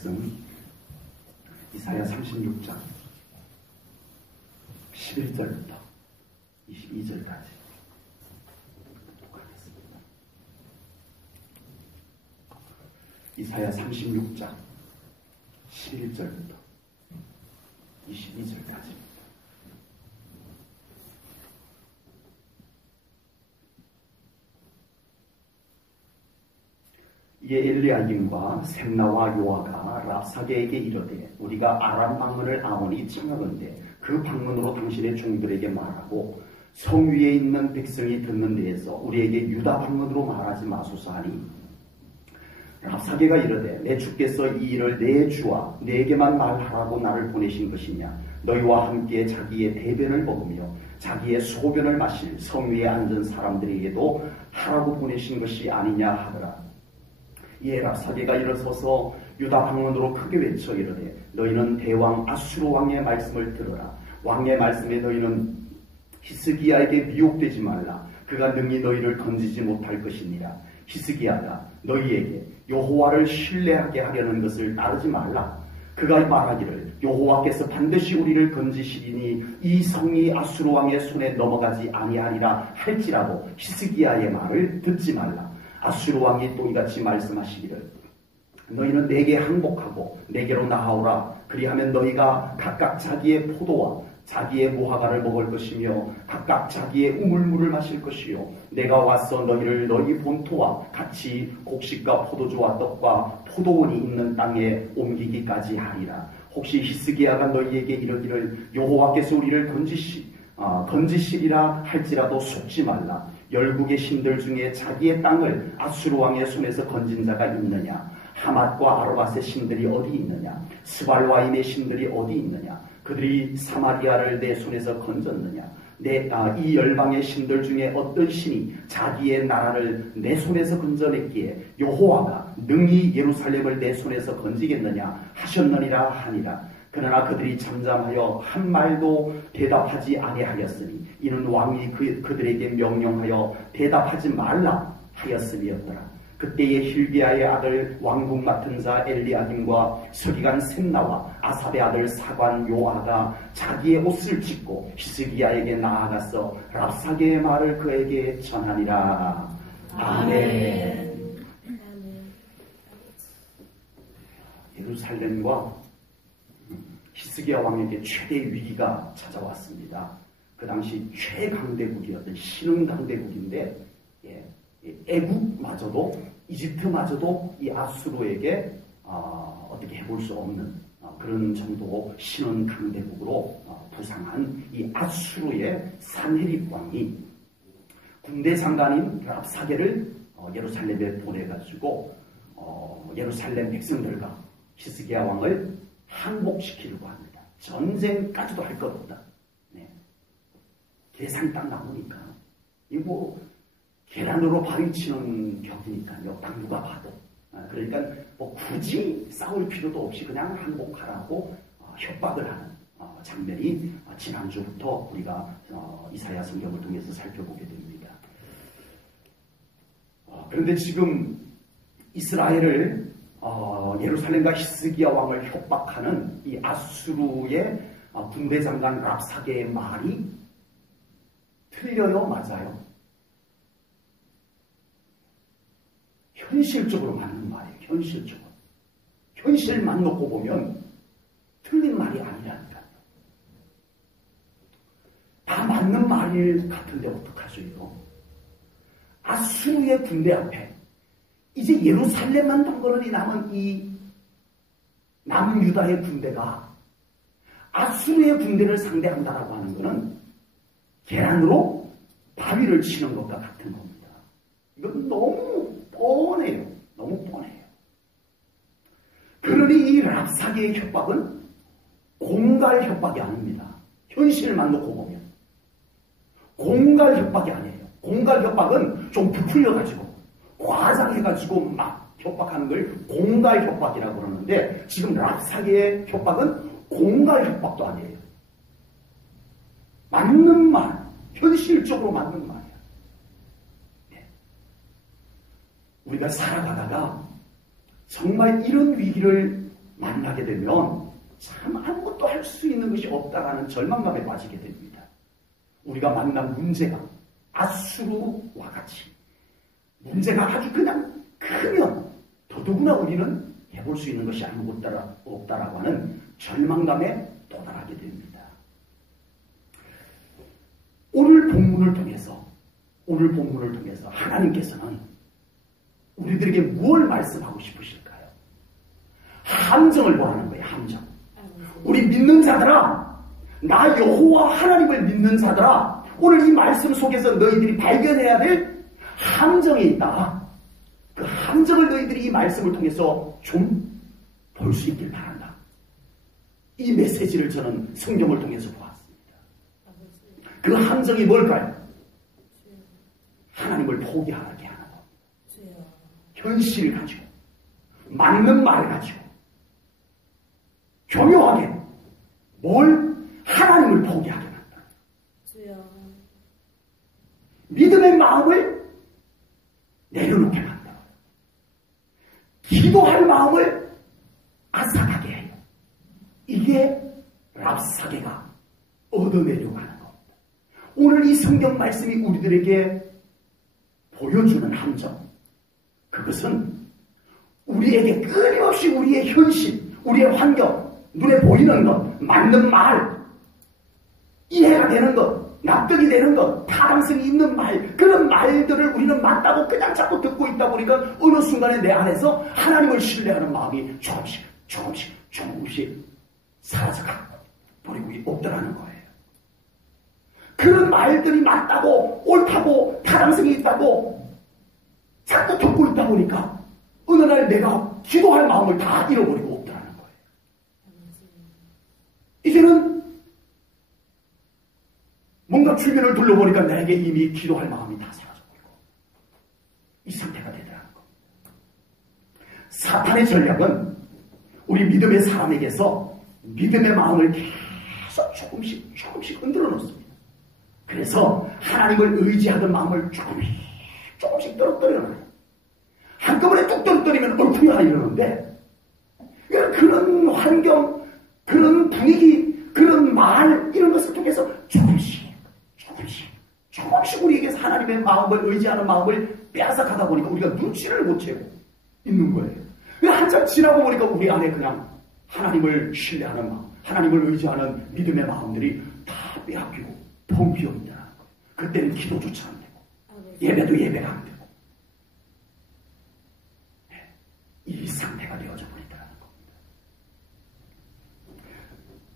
말씀 이사야 36장 11절부터 22절까지 하겠습니다. 이사야 36장 11절부터 22절까지. 이에 엘리야김과 셈나와 요아가 랍사게에게 이르되 우리가 아람 방문을 아오니 청하건대 그 방문으로 당신의 종들에게 말하고 성 위에 있는 백성이 듣는 데에서 우리에게 유다 방문으로 말하지 마소서 하니, 랍사게가 이르되 내 주께서 이 일을 내 주와 내게만 말하라고 나를 보내신 것이냐? 너희와 함께 자기의 대변을 먹으며 자기의 소변을 마실 성 위에 앉은 사람들에게도 하라고 보내신 것이 아니냐 하더라. 이에 랍사게가 일어서서 유다 방언으로 크게 외쳐 이르되 너희는 대왕 아수르 왕의 말씀을 들으라. 왕의 말씀에 너희는 히스기야에게 미혹되지 말라. 그가 능히 너희를 건지지 못할 것이니라. 히스기야가 너희에게 여호와를 신뢰하게 하려는 것을 따르지 말라. 그가 말하기를 여호와께서 반드시 우리를 건지시리니 이 성이 아수르 왕의 손에 넘어가지 아니하리라 할지라도 히스기야의 말을 듣지 말라. 아수르 왕이 또 이같이 말씀하시기를 너희는 내게 항복하고 내게로 나아오라. 그리하면 너희가 각각 자기의 포도와 자기의 무화과를 먹을 것이며 각각 자기의 우물물을 마실 것이요 내가 와서 너희를 너희 본토와 같이 곡식과 포도주와 떡과 포도원이 있는 땅에 옮기기까지 하리라. 혹시 히스기야가 너희에게 이르기를 여호와께서 우리를 건지시리라 할지라도 속지 말라. 열국의 신들 중에 자기의 땅을 아수르 왕의 손에서 건진 자가 있느냐? 하맛과 아르밧의 신들이 어디 있느냐? 스발와임의 신들이 어디 있느냐? 그들이 사마리아를 내 손에서 건졌느냐? 이 열방의 신들 중에 어떤 신이 자기의 나라를 내 손에서 건져냈기에 여호와가 능히 예루살렘을 내 손에서 건지겠느냐 하셨느니라 하니라. 그러나 그들이 잠잠하여 한 말도 대답하지 아니하였으니 이는 왕이 그들에게 명령하여 대답하지 말라 하였음이었더라. 그때에 힐기야의 아들 왕궁 맡은 자 엘리야김과 서기관 셈나와 아삽의 아들 사관 요아가 자기의 옷을 찢고 히스기야에게 나아가서 랍사게의 말을 그에게 전하니라. 아멘. 예루살렘과 히스기야 왕에게 최대의 위기가 찾아왔습니다. 그 당시 최강대국이었던 신흥강대국인데 애국마저도 이집트마저도 이 아수르에게 어떻게 해볼 수 없는 그런 정도 신흥강대국으로 부상한 이 아수르의 산헤립 왕이 군대 장관인 랍사게를 예루살렘에 보내가지고 예루살렘 백성들과 히스기야 왕을 항복시키려고 합니다. 전쟁까지도 할 것 없다. 계산이 딱 나오니까 이거 계란으로 바위치는 격이니까요. 딱 누가 봐도. 그러니까 뭐 굳이 싸울 필요도 없이 그냥 항복하라고 협박을 하는 장면이 지난주부터 우리가 이사야 성경을 통해서 살펴보게 됩니다. 그런데 지금 이스라엘을 예루살렘과 히스기야 왕을 협박하는 이 아수르의 군대 장관 랍사게의 말이 틀려요? 맞아요? 현실적으로 맞는 말이에요. 현실적으로. 현실만 놓고 보면 틀린 말이 아니라니까요. 다 맞는 말일 같은데 어떡하죠 이거? 아수르의 군대 앞에 이제 예루살렘만 덩그러니 남은 이 남유다의 군대가 아수르의 군대를 상대한다라고 하는 것은 계란으로 바위를 치는 것과 같은 겁니다. 이건 너무 뻔해요. 너무 뻔해요. 그러니 이 랍사게의 협박은 공갈 협박이 아닙니다. 현실만 놓고 보면 공갈 협박이 아니에요. 공갈 협박은 좀 부풀려가지고 과장해가지고 막 협박하는 걸 공갈 협박이라고 그러는데 지금 랍사게의 협박은 공갈 협박도 아니에요. 맞는 말, 현실적으로 맞는 말이야. 우리가 살아가다가 정말 이런 위기를 만나게 되면 참 아무것도 할 수 있는 것이 없다라는 절망감에 빠지게 됩니다. 우리가 만난 문제가 아수르와 같이 문제가 아주 그냥 크면 더더구나 우리는 해볼 수 있는 것이 아무것도 없다라고 하는 절망감에 도달하게 됩니다. 오늘 본문을 통해서 하나님께서는 우리들에게 무엇을 말씀하고 싶으실까요? 함정을 보라는 거예요. 함정. 우리 믿는 자들아, 나 여호와 하나님을 믿는 자들아, 오늘 이 말씀 속에서 너희들이 발견해야 될 함정이 있다. 그 함정을 너희들이 이 말씀을 통해서 좀 볼 수 있길 바란다. 이 메시지를 저는 성경을 통해서 보았습니다. 그 함정이 뭘까요? 하나님을 포기하게 하는 것. 현실을 가지고, 맞는 말을 가지고, 교묘하게 하나님을 포기하게 한다. 믿음의 마음을 내려놓게 한다. 기도할 마음을 아삭하게 해요. 이게 랍사게가 얻어내려고 하는 겁니다. 오늘 이 성경 말씀이 우리들에게 보여주는 함정, 그것은 우리에게 끊임없이 우리의 현실, 우리의 환경, 눈에 보이는 것, 맞는 말, 이해가 되는 것, 납득이 되는 것, 타당성이 있는 말, 그런 말들을 우리는 맞다고 그냥 자꾸 듣고 있다 보니까 어느 순간에 내 안에서 하나님을 신뢰하는 마음이 조금씩 사라져가 버리고 없더라는 거예요. 그런 말들이 맞다고, 옳다고, 타당성이 있다고 자꾸 듣고 있다 보니까 어느 날 내가 기도할 마음을 다 잃어버리고 없더라는 거예요. 이제는 뭔가 주변을 둘러보니까 내게 이미 기도할 마음이 다 사라져버리고 이 상태가 되더라는 겁니다. 사탄의 전략은 우리 믿음의 사람에게서 믿음의 마음을 계속 조금씩 흔들어 놓습니다. 그래서 하나님을 의지하던 마음을 조금씩 떨어뜨려놔요. 한꺼번에 뚝 떨어뜨리면 얼마나 이러는데, 그런 환경, 그런 분위기, 그런 말, 이런 것을 통해서 조금씩 우리에게서 하나님의 마음을 의지하는 마음을 빼앗아가다 보니까 우리가 눈치를 못 채고 있는 거예요. 한참 지나고 보니까 우리 안에 그냥 하나님을 신뢰하는 마음, 하나님을 의지하는 믿음의 마음들이 다 빼앗기고 텅 비어 있다는 거예요. 그때는 기도조차 안 되고 예배도 예배가 안 되고 이 상태가 되어져 버린다는 겁니다.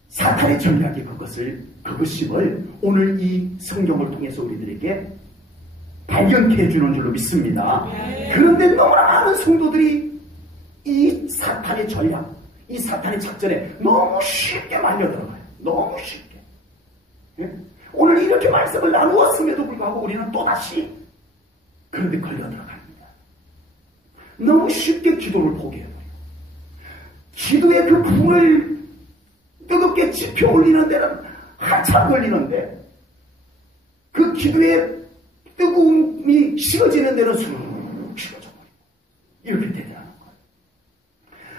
사탄의 전략이 그것임을 오늘 이 성경을 통해서 우리들에게 발견케 해주는 줄로 믿습니다. 그런데 너무나 많은 성도들이 이 사탄의 전략, 이 사탄의 작전에 너무 쉽게 말려들어가요. 너무 쉽게. 오늘 이렇게 말씀을 나누었음에도 불구하고 우리는 또다시 그런데 걸려들어갑니다. 너무 쉽게 기도를 포기해버려요. 기도의 그 불을 뜨겁게 지펴 올리는 데는 한참 걸리는데 그 기도의 뜨거움이 식어지는 데는 쑥 식어져 버리고 이렇게 되더라는 거예요.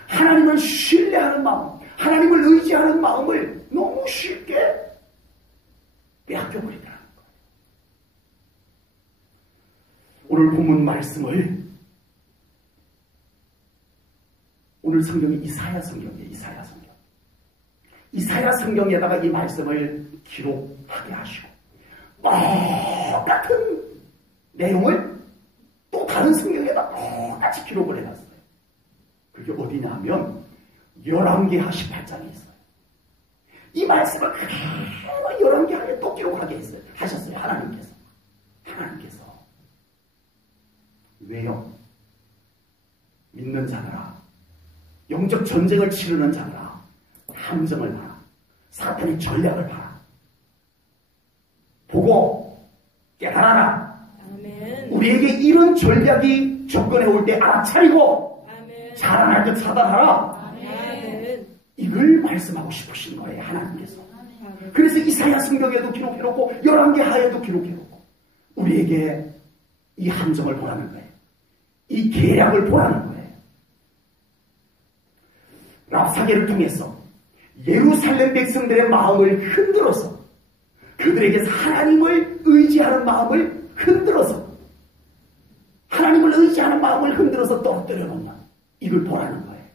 하나님을 신뢰하는 마음, 하나님을 의지하는 마음을 너무 쉽게 빼앗겨버리더라는 거예요. 오늘 본문 말씀을, 오늘 성경이 이사야 성경이에요. 이사야 성경에다가 이 말씀을 기록하게 하시고 똑같은 내용을 또 다른 성경에다 똑같이 기록을 해놨어요. 그게 어디냐 하면 열왕기하 18장에 있어요. 이 말씀을 열왕기하에 또 기록하게 하셨어요. 하나님께서 왜요? 믿는 자들아, 영적 전쟁을 치르는 자들아, 함정을 봐라. 사탄의 전략을 봐라. 보고 깨달아라. 아멘. 우리에게 이런 전략이 접근해 올 때 알아차리고 아멘. 자라날 듯 사단하라. 아멘. 이걸 말씀하고 싶으신 거예요. 하나님께서. 아멘. 그래서 이사야 성경에도 기록해놓고 열왕기하에도 기록해놓고 우리에게 이 함정을 보라는 거예요. 이 계략을 보라는 거예요. 랍사게를 통해서 예루살렘 백성들의 마음을 흔들어서 그들에게 하나님을 의지하는 마음을 흔들어서 하나님을 의지하는 마음을 흔들어서 떨어뜨려 놓냐, 이걸 보라는 거예요.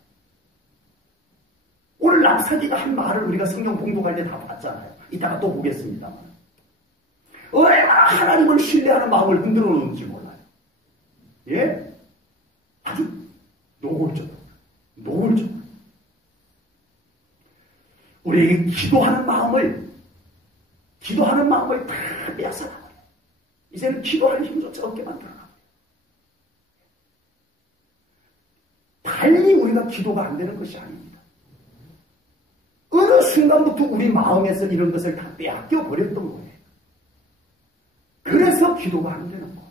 오늘 랍사게가 한 말을 우리가 성경 공독할 때 다 봤잖아요. 이따가 또 보겠습니다만 얼마나 하나님을 신뢰하는 마음을 흔들어 놓는지 몰라요. 예? 아주 노골적으로 우리에게 기도하는 마음을 다 빼앗아나가요. 이제는 기도할 힘조차 없게 만들어놔요. 달리 우리가 기도가 안 되는 것이 아닙니다. 어느 순간부터 우리 마음에서 이런 것을 다 빼앗겨 버렸던 거예요. 그래서 기도가 안 되는 거예요.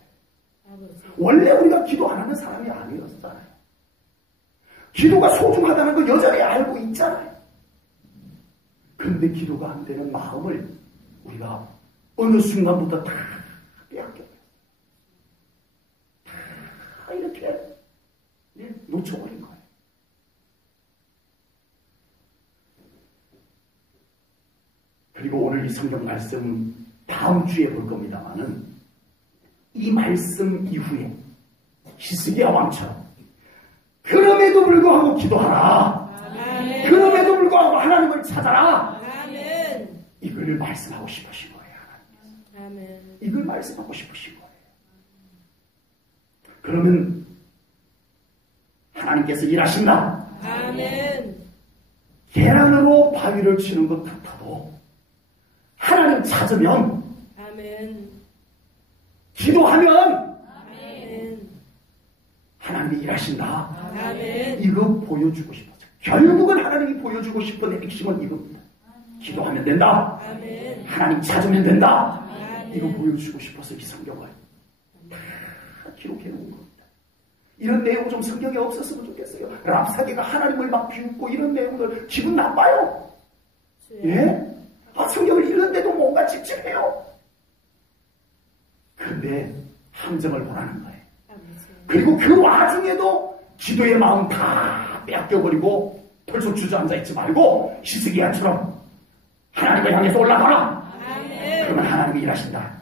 원래 우리가 기도 안 하는 사람이 아니었잖아요. 기도가 소중하다는 거 여전히 알고 있잖아요. 그런데 기도가 안 되는 마음을 우리가 어느 순간부터 다 빼앗겨요. 다 이렇게 놓쳐버린 거예요. 그리고 오늘 이 성경 말씀 다음 주에 볼 겁니다만은 이 말씀 이후에 히스기야 왕처럼 그럼에도 불구하고 기도하라. 아멘. 그럼에도 불구하고 하나님을 찾아라. 아멘. 이걸 말씀하고 싶으신 거예요. 아멘. 이걸 말씀하고 싶으신 거예요. 그러면 하나님께서 일하신다. 아멘. 계란으로 바위를 치는 것 같아도 하나님 찾으면, 아멘. 기도하면, 아멘. 하나님이 일하신다. 아멘. 이거 보여주고 싶었어요. 결국은 하나님이 보여주고 싶은 핵심은 이겁니다. 기도하면 된다. 아멘. 하나님 찾으면 된다. 아멘. 이거 보여주고 싶어서 이 성경을 다 기록해 놓은 겁니다. 이런 내용 좀 성경에 없었으면 좋겠어요. 랍사게가 하나님을 막 비웃고 이런 내용들 기분 나빠요. 예? 성경을 읽는데도 뭔가 찝찝해요. 그런데 함정을 보라는 거예요. 그리고 그 와중에도 기도의 마음 다 빼앗겨버리고 털썩 주저앉아 있지 말고 히스기야처럼 하나님을 향해서 올라가라. 그러면 하나님이 일하신다.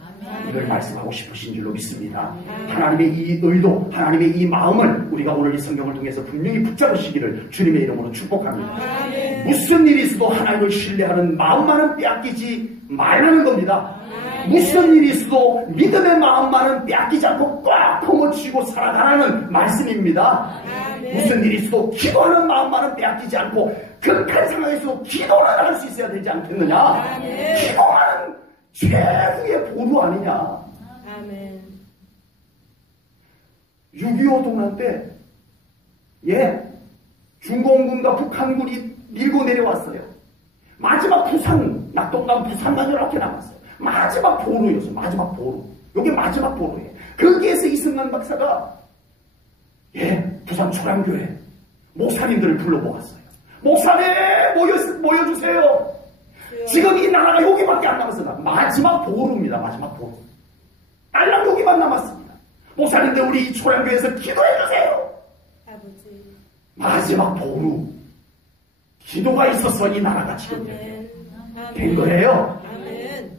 이걸 말씀하고 싶으신 줄로 믿습니다. 하나님의 이 의도, 하나님의 이 마음을 우리가 오늘 이 성경을 통해서 분명히 붙잡으시기를 주님의 이름으로 축복합니다. 무슨 일이 있어도 하나님을 신뢰하는 마음만은 빼앗기지 말라는 겁니다. 무슨 일이 있어도 믿음의 마음만은 빼앗기지 않고 꽉 퍼머치고 살아가라는 말씀입니다. 무슨 일이 있어도 기도하는 마음만은 빼앗기지 않고 극한 상황에서도 기도를 할 수 있어야 되지 않겠느냐. 기도하는 최후의 보루 아니냐. 아멘. 6.25 동란 때, 중공군과 북한군이 밀고 내려왔어요. 마지막 부산, 낙동강 부산만 이렇게 남았어요. 마지막 보루였어요. 마지막 보루. 이게 마지막 보루예요. 거기에서 이승만 박사가, 부산 초량교회 목사님들을 불러모았어요. 목사님, 모여주세요. 지금 이 나라가 여기밖에 안 남았습니다. 마지막 보루입니다. 마지막 보루. 딸랑 여기만 남았습니다. 목사님들 우리 이 초량교회에서 기도해주세요. 아버지. 마지막 보루. 기도가 있어서 이 나라가 지금 이렇게 된 거예요. 아멘.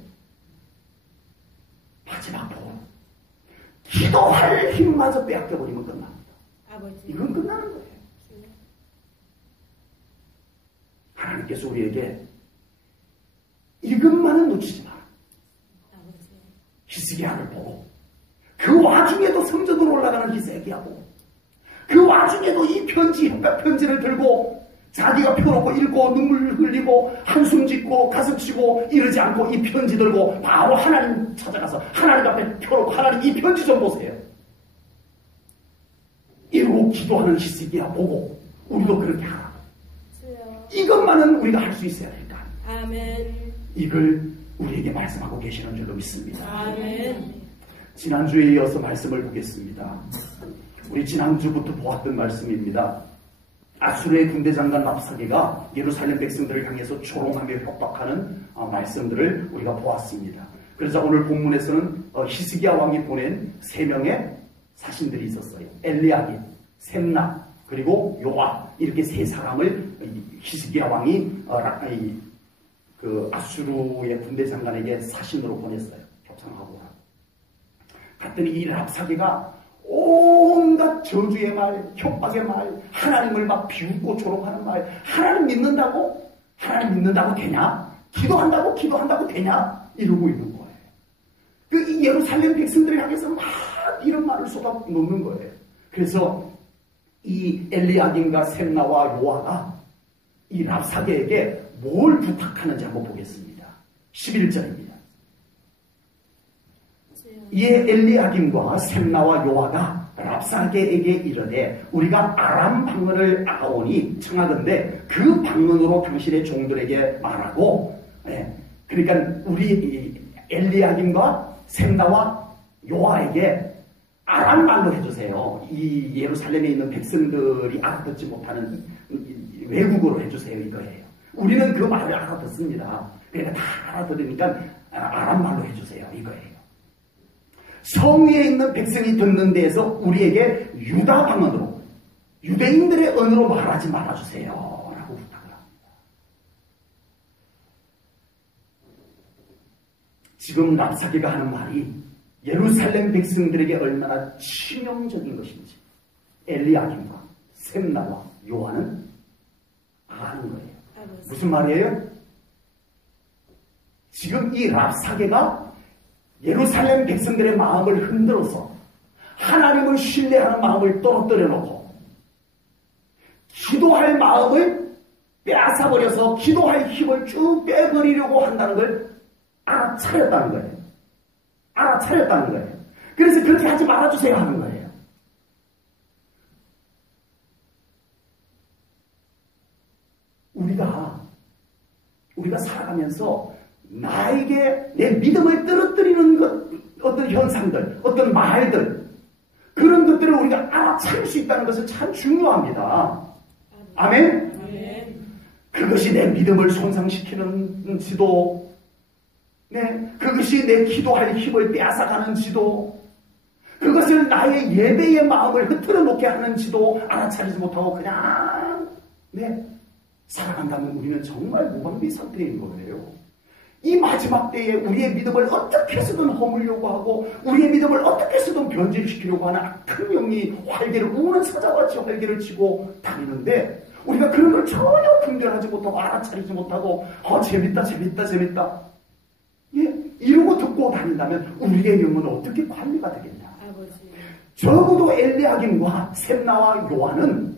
마지막 보루. 기도할 힘마저 빼앗겨버리면 끝납니다. 아버지. 이건 끝나는 거예요. 하나님께서 우리에게 이것만은 놓치지 마라. 히스기야를 보고 그 와중에도 성전으로 올라가는 히스기야 보고 그 와중에도 이 편지를 들고 자기가 펴놓고 읽고 눈물 흘리고 한숨 짓고 가슴 치고 이러지 않고 이 편지 들고 바로 하나님 찾아가서 하나님 앞에 펴놓고 하나님 이 편지 좀 보세요. 이러고 기도하는 히스기야 보고 우리도 그렇게 하라. 이것만은 우리가 할 수 있어야 될까. 아멘. 이걸 우리에게 말씀하고 계시는 줄로 믿습니다. 아멘. 지난주에 이어서 말씀을 보겠습니다. 우리 지난주부터 보았던 말씀입니다. 아수르의 군대장관 랍사게가 예루살렘 백성들을 향해서 조롱하며 협박하는 말씀들을 우리가 보았습니다. 그래서 오늘 본문에서는 히스기야 왕이 보낸 3명의 사신들이 있었어요. 엘리야kim, 셈나, 그리고 요압, 이렇게 3사람을 히스기야 왕이 그 아수르의 군대 장관에게 사신으로 보냈어요. 협상하고 오라고. 갔더니 이 랍사게가 온갖 저주의 말, 협박의 말, 하나님을 막 비웃고 조롱하는 말, 하나님 믿는다고? 하나님 믿는다고 되냐? 기도한다고 되냐? 이러고 있는 거예요. 이 예루살렘 백성들을 향해서 막 이런 말을 쏟아놓는 거예요. 그래서 이 엘리야김과 셈나와 요아가 이 랍사게에게 뭘 부탁하는지 한번 보겠습니다. 11절입니다. 이에 엘리야김과 셈나와 요아가 랍사게에게 이르되 우리가 아람 방언을 아오니 청하건대 그 방언으로 당신의 종들에게 말하고, 그러니까 우리 엘리야김과 셈나와 요아에게 아람 말로 해주세요. 이 예루살렘에 있는 백성들이 알아듣지 못하는 외국어로 해주세요. 이거예요. 우리는 그 말을 알아듣습니다. 그러니까 다 알아들으니까 아람 말로 해주세요. 이거예요. 성 위에 있는 백성이 듣는 데에서 우리에게 유다 방언으로, 유대인들의 언어로 말하지 말아주세요. 라고 부탁을 합니다. 지금 랍사게가 하는 말이 예루살렘 백성들에게 얼마나 치명적인 것인지 엘리야김과 셈나와 요한은 아는 거예요. 무슨 말이에요? 지금 이 랍사게가 예루살렘 백성들의 마음을 흔들어서 하나님을 신뢰하는 마음을 떨어뜨려 놓고 기도할 마음을 빼앗아버려서 기도할 힘을 쭉 빼버리려고 한다는 걸 알아차렸다는 거예요. 알아차렸다는 거예요. 그래서 그렇게 하지 말아주세요 하는 거예요. 우리가 살아가면서 나에게 내 믿음을 떨어뜨리는 어떤 현상들, 어떤 말들, 그런 것들을 우리가 알아차릴 수 있다는 것은 참 중요합니다. 아멘? 그것이 내 믿음을 손상시키는 지도, 그것이 내 기도할 힘을 빼앗아가는 지도, 그것을 나의 예배의 마음을 흐트러 놓게 하는 지도 알아차리지 못하고 그냥 살아간다면 우리는 정말 무방비 상태인 거예요. 이 마지막 때에 우리의 믿음을 어떻게 해서든 허물려고 하고 우리의 믿음을 어떻게 해서든 변질시키려고 하는 악한 영이 활개를 우는 사자같이 활개를 치고 다니는데 우리가 그런 걸 전혀 분별하지 못하고 알아차리지 못하고 재밌다 이러고 듣고 다닌다면 우리의 영은 어떻게 관리가 되겠냐. 적어도 엘리야김과 셈나와 요한은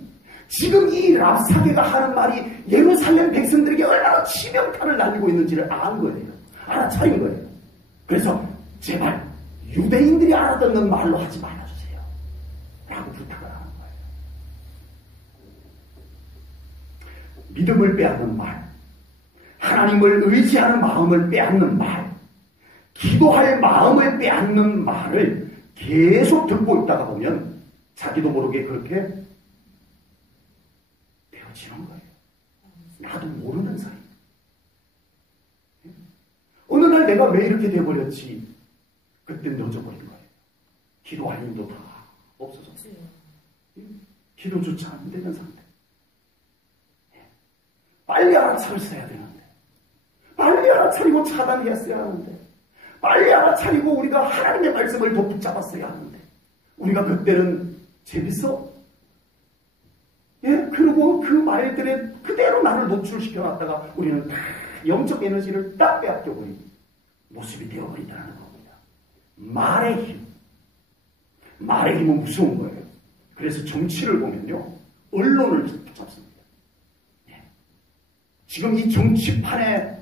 지금 이 랍사게가 하는 말이 예루살렘 백성들에게 얼마나 치명타를 날리고 있는지를 안 거예요. 알아차린 거예요. 그래서 제발 유대인들이 알아듣는 말로 하지 말아주세요. 라고 부탁을 하는 거예요. 믿음을 빼앗는 말, 하나님을 의지하는 마음을 빼앗는 말, 기도할 마음을 빼앗는 말을 계속 듣고 있다가 보면 자기도 모르게 그렇게 되어지는 거예요. 나도 모르는 사이. 어느 날 내가 왜 이렇게 되어버렸지? 그때 늦어버린 거예요. 기도할 힘도 다 없어졌어요. 기도조차 안 되는 상태. 빨리 알아차렸어야 되는데, 빨리 알아차리고 차단했어야 하는데, 빨리 알아차리고 우리가 하나님의 말씀을 더 붙잡았어야 하는데, 우리가 그때는 재밌어? 그리고 그 말들에 그대로 나를 노출시켜놨다가 우리는 다 영적 에너지를 딱 빼앗겨버린 모습이 되어버린다는 겁니다. 말의 힘. 말의 힘은 무서운 거예요. 그래서 정치를 보면요, 언론을 붙잡습니다. 지금 이 정치판의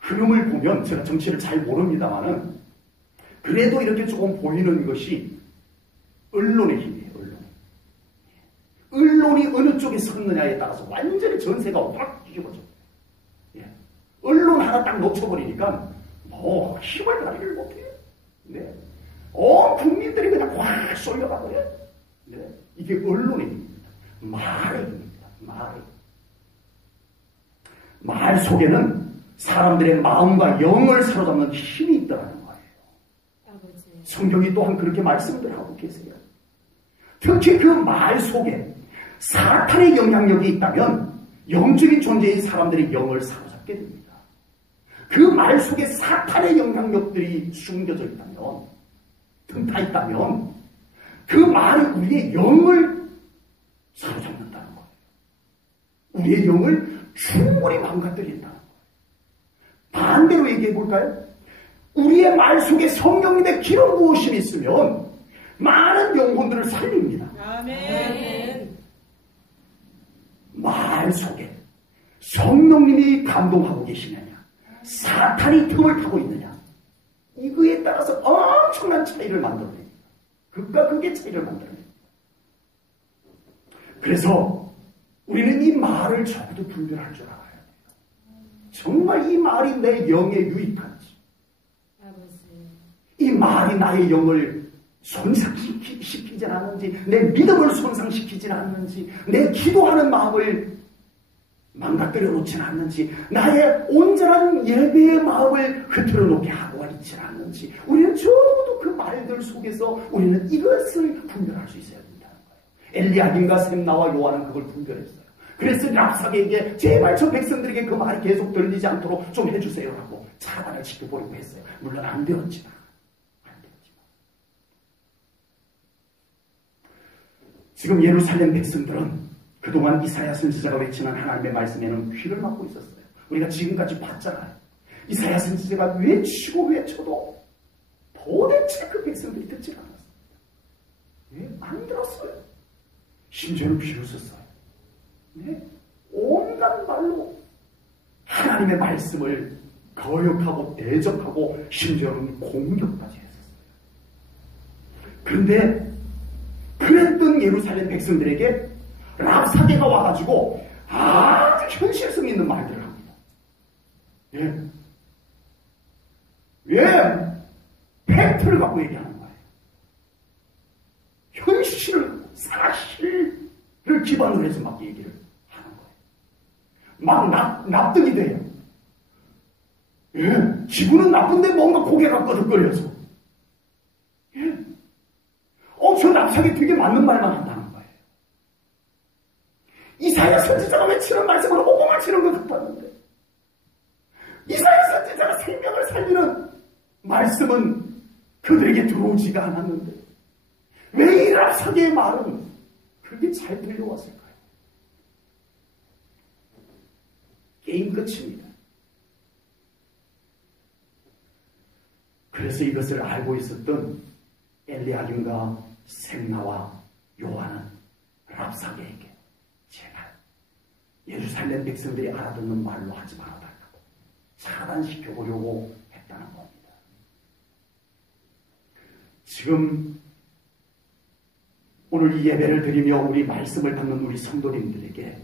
흐름을 보면, 제가 정치를 잘 모릅니다만은 그래도 이렇게 조금 보이는 것이 언론의 힘이에요. 언론이 어느 쪽에 섰느냐에 따라서 완전히 전세가 확 뒤집어져. 언론 하나 딱 놓쳐버리니까 힘을 발휘를 못해요. 온 국민들이 그냥 확 쏠려가버려요. 이게 언론의 힘입니다. 말의 힘입니다. 말 속에는 사람들의 마음과 영을 사로잡는 힘이 있다는 거예요. 성경이 또한 그렇게 말씀을 하고 계세요. 특히 그 말 속에 사탄의 영향력이 있다면 영적인 존재인 사람들의 영을 사로잡게 됩니다. 그 말 속에 사탄의 영향력들이 숨겨져 있다면, 틈타 있다면, 그 말이 우리의 영을 사로잡는다는 거예요. 우리의 영을 충분히 망가뜨린다는 거예요. 반대로 얘기해 볼까요? 우리의 말 속에 성령님의 기름 부으심이 있으면 많은 영혼들을 살립니다. 아멘. 말 속에 성령님이 감동하고 계시느냐, 사탄이 틈을 타고 있느냐, 이거에 따라서 엄청난 차이를 만들어냅니다. 극과 극의 차이를 만들어냅니다. 그래서 우리는 이 말을 적어도 분별할 줄 알아야 돼요. 정말 이 말이 내 영에 유익한지, 이 말이 나의 영을 손상시키지 않는지, 내 믿음을 손상시키지 않는지, 내 기도하는 마음을 망가뜨려 놓지 않는지, 나의 온전한 예배의 마음을 흐트러 놓게 하고 있지 않는지, 우리는 적어도 그 말들 속에서 우리는 이것을 분별할 수 있어야 된다는 거예요. 엘리야김과 셈나와 요한은 그걸 분별했어요. 그래서 랍사게에게 제발 저 백성들에게 그 말이 계속 들리지 않도록 좀 해주세요라고 차단을 지켜보려고 했어요. 물론 안 되었지만. 지금 예루살렘 백성들은 그동안 이사야 선지자가 외치는 하나님의 말씀에는 귀를 막고 있었어요. 우리가 지금까지 봤잖아요. 이사야 선지자가 외치고 외쳐도 도대체 그 백성들이 듣지 않았어요. 왜? 안 들었어요. 심지어는 비웃었어요. 네? 온갖 말로 하나님의 말씀을 거역하고 대적하고 심지어는 공격까지 했었어요. 그런데 그랬던 예루살렘 백성들에게 랍사게가 와가지고 아주 현실성 있는 말들을 합니다. 예. 예. 팩트를 갖고 얘기하는 거예요. 현실을, 사실을 기반으로 해서 막 얘기를 하는 거예요. 막 납득이 돼요. 예. 지구는 나쁜데 뭔가 고개가 끄덕거려서. 예. 저 랍사게 되게 맞는 말만 한다는 거예요. 이사야 선지자가 외치는 말씀을 오고만 치는 것 같았는데, 이사야 선지자가 생명을 살리는 말씀은 그들에게 들어오지가 않았는데, 왜 이 랍사게의 말은 그렇게 잘 들려왔을까요? 게임 끝입니다. 그래서 이것을 알고 있었던 엘리야김과 셈나와 요한은 랍사게에게 제발 예루살렘 백성들이 알아듣는 말로 하지 말아달라고 차단시켜보려고 했다는 겁니다. 지금 오늘 이 예배를 드리며 우리 말씀을 듣는 우리 성도님들에게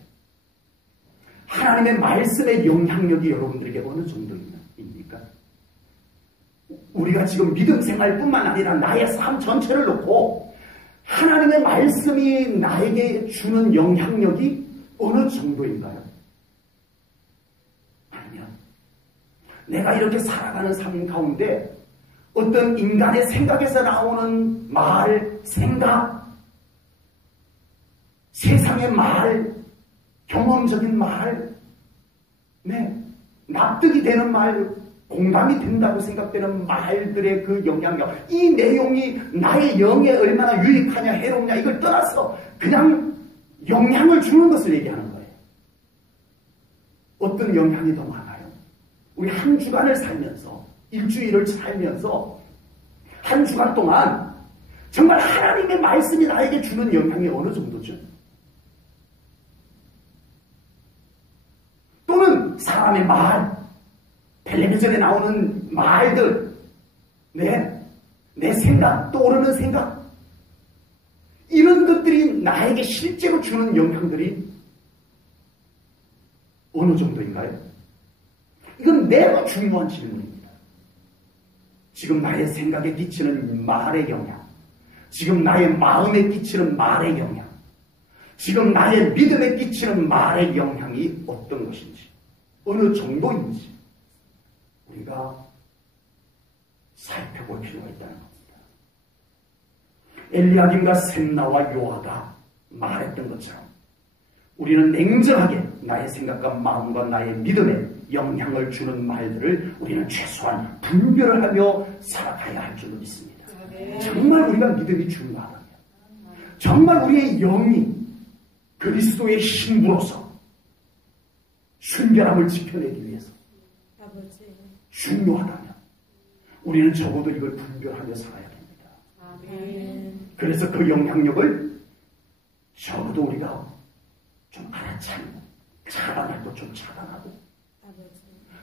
하나님의 말씀의 영향력이 여러분들에게 어느 정도입니까? 우리가 지금 믿음 생활뿐만 아니라 나의 삶 전체를 놓고 하나님의 말씀이 나에게 주는 영향력이 어느 정도인가요? 아니면 내가 이렇게 살아가는 삶 가운데 어떤 인간의 생각에서 나오는 말, 생각, 세상의 말, 경험적인 말, 네, 납득이 되는 말, 공감이 된다고 생각되는 말들의 그 영향력, 이 내용이 나의 영에 얼마나 유익하냐 해롭냐 이걸 떠나서 그냥 영향을 주는 것을 얘기하는 거예요. 어떤 영향이 더 많아요? 우리 한 주간을 살면서, 일주일을 살면서 한 주간 동안 정말 하나님의 말씀이 나에게 주는 영향이 어느 정도죠? 또는 사람의 말, 텔레비전에 나오는 말들, 내 생각, 떠오르는 생각, 이런 것들이 나에게 실제로 주는 영향들이 어느 정도인가요? 이건 매우 중요한 질문입니다. 지금 나의 생각에 끼치는 말의 영향, 지금 나의 마음에 끼치는 말의 영향, 지금 나의 믿음에 끼치는 말의 영향이 어떤 것인지, 어느 정도인지 우리가 살펴볼 필요가 있다는 겁니다. 엘리야김과 셈나와 요아가 말했던 것처럼 우리는 냉정하게 나의 생각과 마음과 나의 믿음에 영향을 주는 말들을 우리는 최소한 분별을 하며 살아가야 할 줄로 믿습니다. 정말 우리가 믿음이 중요하다면, 정말 우리의 영이 그리스도의 신부로서 순결함을 지켜내기 위해서 중요하다면 우리는 적어도 이걸 분별하며 살아야 됩니다. 그래서 그 영향력을 적어도 우리가 좀 알아차리고 차단할 것 좀 차단하고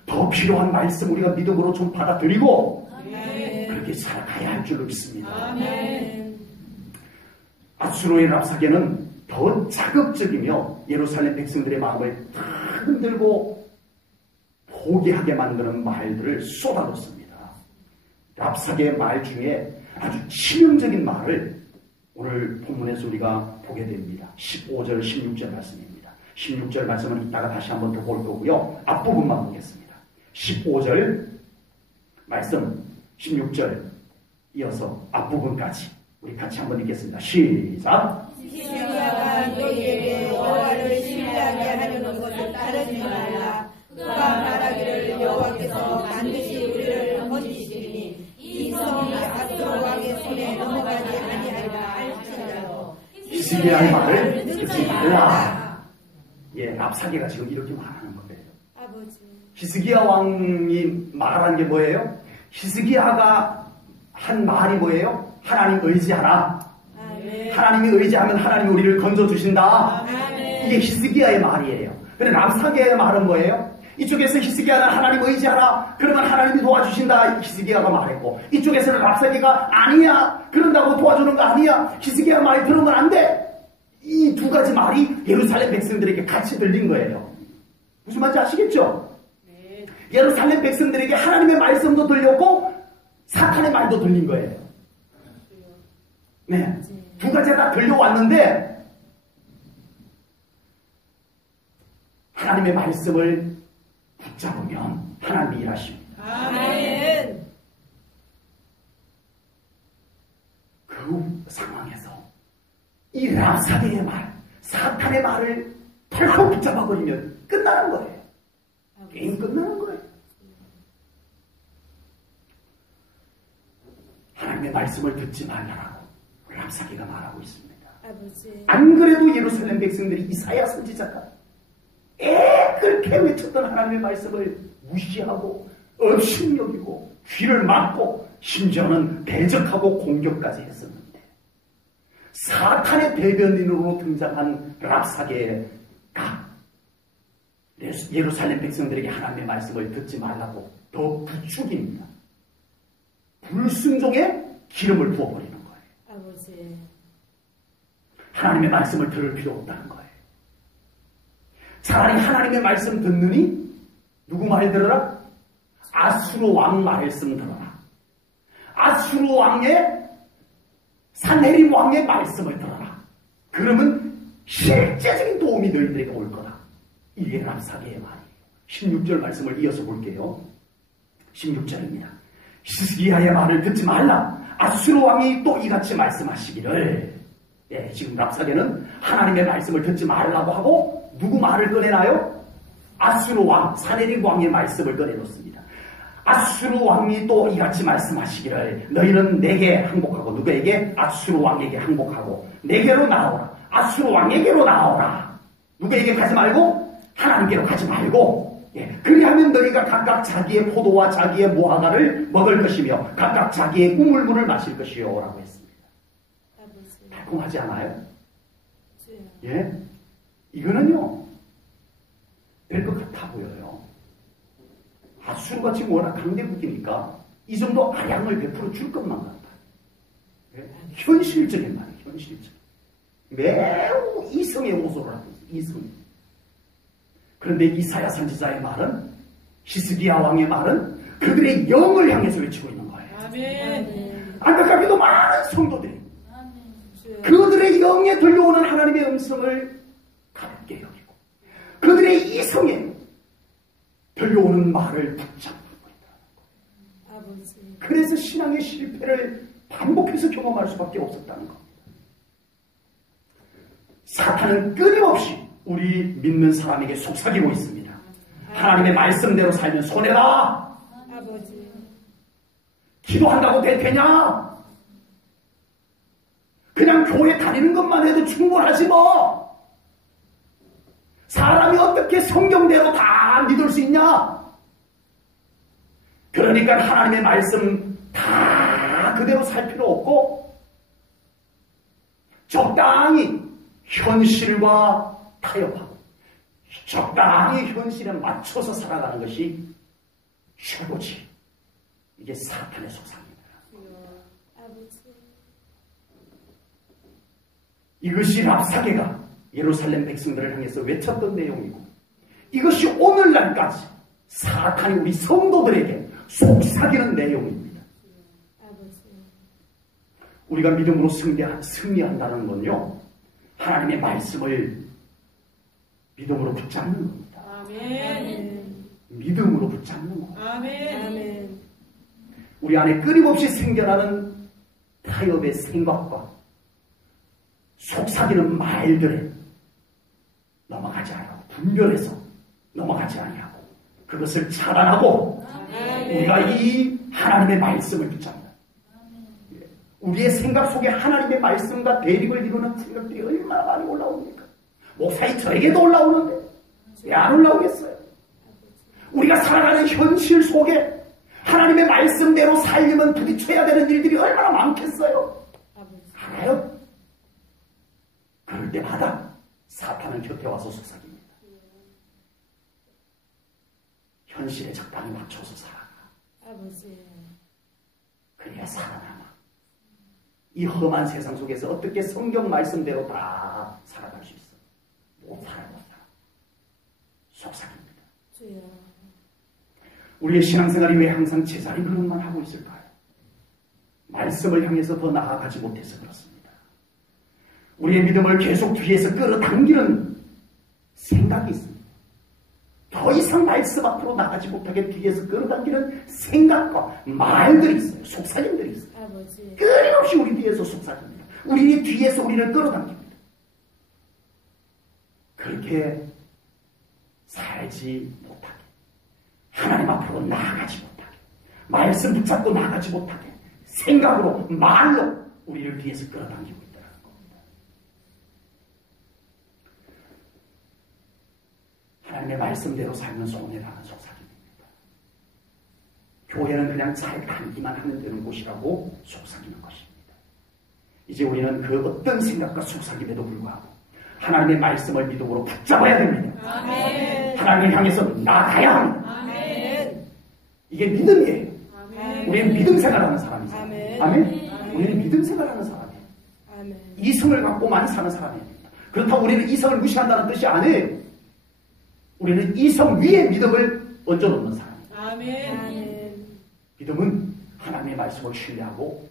더 필요한 말씀 우리가 믿음으로 좀 받아들이고 그렇게 살아가야 할 줄로 믿습니다. 아수로의 랍사게는 더 자극적이며 예루살렘 백성들의 마음을 다 흔들고 포기하게 만드는 말들을 쏟아놓습니다. 랍사게의 말 중에 아주 치명적인 말을 오늘 본문에서 우리가 보게 됩니다. 15절, 16절 말씀입니다. 16절 말씀은 이따가 다시 한번 더 볼 거고요. 앞부분만 보겠습니다. 15절 말씀, 16절 이어서 앞부분까지 우리 같이 한번 읽겠습니다. 시작! 히스기야가 너희에게 여호와를 신뢰하게 하려는 것을 따르지 말라. 그가 말하기를 여호와께서 반드시 우리를 건지시리니 이 성이 아수르 왕의 손에 넘어가지 아니하리라 할지라도 히스기야의 말을 듣지 말라. 예, 랍사게가 지금 이렇게 말하는 거예요. 히스기야 왕이 말한 게 뭐예요? 히스기야가 한 말이 뭐예요? 하나님 의지하라. 하나님이 의지하면 하나님이 우리를 건져주신다. 이게 히스기야의 말이에요. 근데 랍사게의 말은 뭐예요? 이쪽에서 히스기야는 하나님 의지하라. 그러면 하나님이 도와주신다. 히스기야가 말했고, 이쪽에서는 랍사게가 아니야. 그런다고 도와주는 거 아니야. 히스기야 말이 들으면 안 돼. 이 두 가지 말이 예루살렘 백성들에게 같이 들린 거예요. 무슨 말인지 아시겠죠? 예루살렘 백성들에게 하나님의 말씀도 들렸고 사탄의 말도 들린 거예요. 네, 두 가지가 다 들려왔는데 하나님의 말씀을 붙잡으면 하나님이 일하십니다. 아멘. 그 상황에서 이 랍사게의 말, 사탄의 말을 털고 붙잡아버리면 끝나는 거예요. 게임 끝나는 거예요. 하나님의 말씀을 듣지 말라라고 랍사게가 말하고 있습니다. 안 그래도 예루살렘 백성들이 이사야 선지자가 그렇게 외쳤던 하나님의 말씀을 무시하고 업신여기고 귀를 막고 심지어는 대적하고 공격까지 했었는데 사탄의 대변인으로 등장한 랍사게가 예루살렘 백성들에게 하나님의 말씀을 듣지 말라고 더 부추깁니다. 불순종에 기름을 부어버리는 거예요. 하나님의 말씀을 들을 필요 없다는 거예요. 차라리 하나님의 말씀 듣느니 누구 말 들어라? 아수르 왕 말씀 들어라. 아수르 왕의 산헤립 왕의 말씀을 들어라. 그러면 실제적인 도움이 너희들에게 올 거다. 이게 랍사게의 말이에요. 16절 말씀을 이어서 볼게요. 16절입니다. 히스기야의 말을 듣지 말라. 아수르 왕이 또 이같이 말씀하시기를. 예, 지금 랍사게는 하나님의 말씀을 듣지 말라고 하고 누구 말을 꺼내나요? 아수르 왕, 산헤립 왕의 말씀을 꺼내놓습니다. 아수르 왕이 또 이같이 말씀하시기를 너희는 내게 항복하고 누구에게? 아수르 왕에게 항복하고 내게로 나오라. 아수르 왕에게로 나오라. 누구에게 가지 말고? 하나님께로 가지 말고. 예, 그리하면 너희가 각각 자기의 포도와 자기의 무화과를 먹을 것이며 각각 자기의 우물물을 마실 것이요 라고 했습니다. 달콤하지 않아요? 예? 이거는요 될 것 같아 보여요. 아수르가 지금 워낙 강대국이니까 이 정도 아량을 베풀어 줄 것만 같다. 예? 현실적인 말이에요. 현실적. 매우 이성의 호소를 하고 있어요. 이성. 그런데 이사야 선지자의 말은, 히스기야 왕의 말은 그들의 영을 향해서 외치고 있는 거예요. 아멘. 안타깝게도 많은 성도들이 그들의 영에 들려오는 하나님의 음성을 가볍게 여기고 그들의 이성에 들려오는 말을 붙잡고 있다. 그래서 신앙의 실패를 반복해서 경험할 수밖에 없었다는 겁니다. 사탄은 끊임없이 우리 믿는 사람에게 속삭이고 있습니다. 하나님의 말씀대로 살면 손해다. 아버지. 기도한다고 되냐? 그냥 교회 다니는 것만 해도 충분하지 뭐. 사람이 어떻게 성경대로 다 믿을 수 있냐? 그러니까 하나님의 말씀 다 그대로 살 필요 없고 적당히 현실과 타협하고 적당히 현실에 맞춰서 살아가는 것이 최고지. 이게 사탄의 속삭입니다. 이것이 랍사게가 예루살렘 백성들을 향해서 외쳤던 내용이고 이것이 오늘날까지 사탄이 우리 성도들에게 속삭이는 내용입니다. 우리가 믿음으로 승리한다는 건요, 하나님의 말씀을 믿음으로 붙잡는 겁니다. 아멘. 믿음으로 붙잡는 겁니다. 아멘. 우리 안에 끊임없이 생겨나는 타협의 생각과 속삭이는 말들에 넘어가지 않고 분별해서 넘어가지 아니하고 그것을 차단하고 우리가 이 하나님의 말씀을 붙잡는다. 우리의 생각 속에 하나님의 말씀과 대립을 이루는 생각들이 얼마나 많이 올라옵니까? 목사님 저에게도 올라오는데 왜 안 올라오겠어요? 우리가 살아가는 현실 속에 하나님의 말씀대로 살려면 부딪혀야 되는 일들이 얼마나 많겠어요? 알아요? 그럴 때마다 사탄은 곁에 와서 속삭입니다. 현실에 적당히 맞춰서 살아가. 그래야 살아남아. 이 험한 세상 속에서 어떻게 성경 말씀대로 다 살아갈 수 있어? 못 살아. 속삭입니다. 우리의 신앙생활이 왜 항상 제자리 걸음만 하고 있을까요? 말씀을 향해서 더 나아가지 못해서 그렇습니다. 우리의 믿음을 계속 뒤에서 끌어당기는 생각이 있습니다. 더 이상 말씀 앞으로 나가지 못하게 뒤에서 끌어당기는 생각과 말들이 있어요. 속삭임들이 있어요. 끊임없이 우리 뒤에서 속삭입니다. 우리 뒤에서 우리를 끌어당깁니다. 그렇게 살지 못하게, 하나님 앞으로 나아가지 못하게, 말씀 붙잡고 나아가지 못하게 생각으로, 말로 우리를 뒤에서 끌어당기고 있다는 겁니다. 하나님의 말씀대로 살면 손해라는 속삭임입니다. 교회는 그냥 잘 다니기만 하면 되는 곳이라고 속삭이는 것입니다. 이제 우리는 그 어떤 생각과 속삭임에도 불구하고 하나님의 말씀을 믿음으로 붙잡아야 됩니다. 아멘. 하나님을 향해서 나가야 합니다. 아멘. 이게 믿음이에요. 아멘. 우리는 믿음 생활하는 사람이죠. 아멘. 아멘. 아멘. 우리는 믿음 생활하는 사람이에요. 아멘. 이성을 갖고만 사는 사람입니다. 그렇다고 우리는 이성을 무시한다는 뜻이 아니에요. 우리는 이성 위에 믿음을 얹어놓는 사람이에요. 아멘. 믿음은 하나님의 말씀을 신뢰하고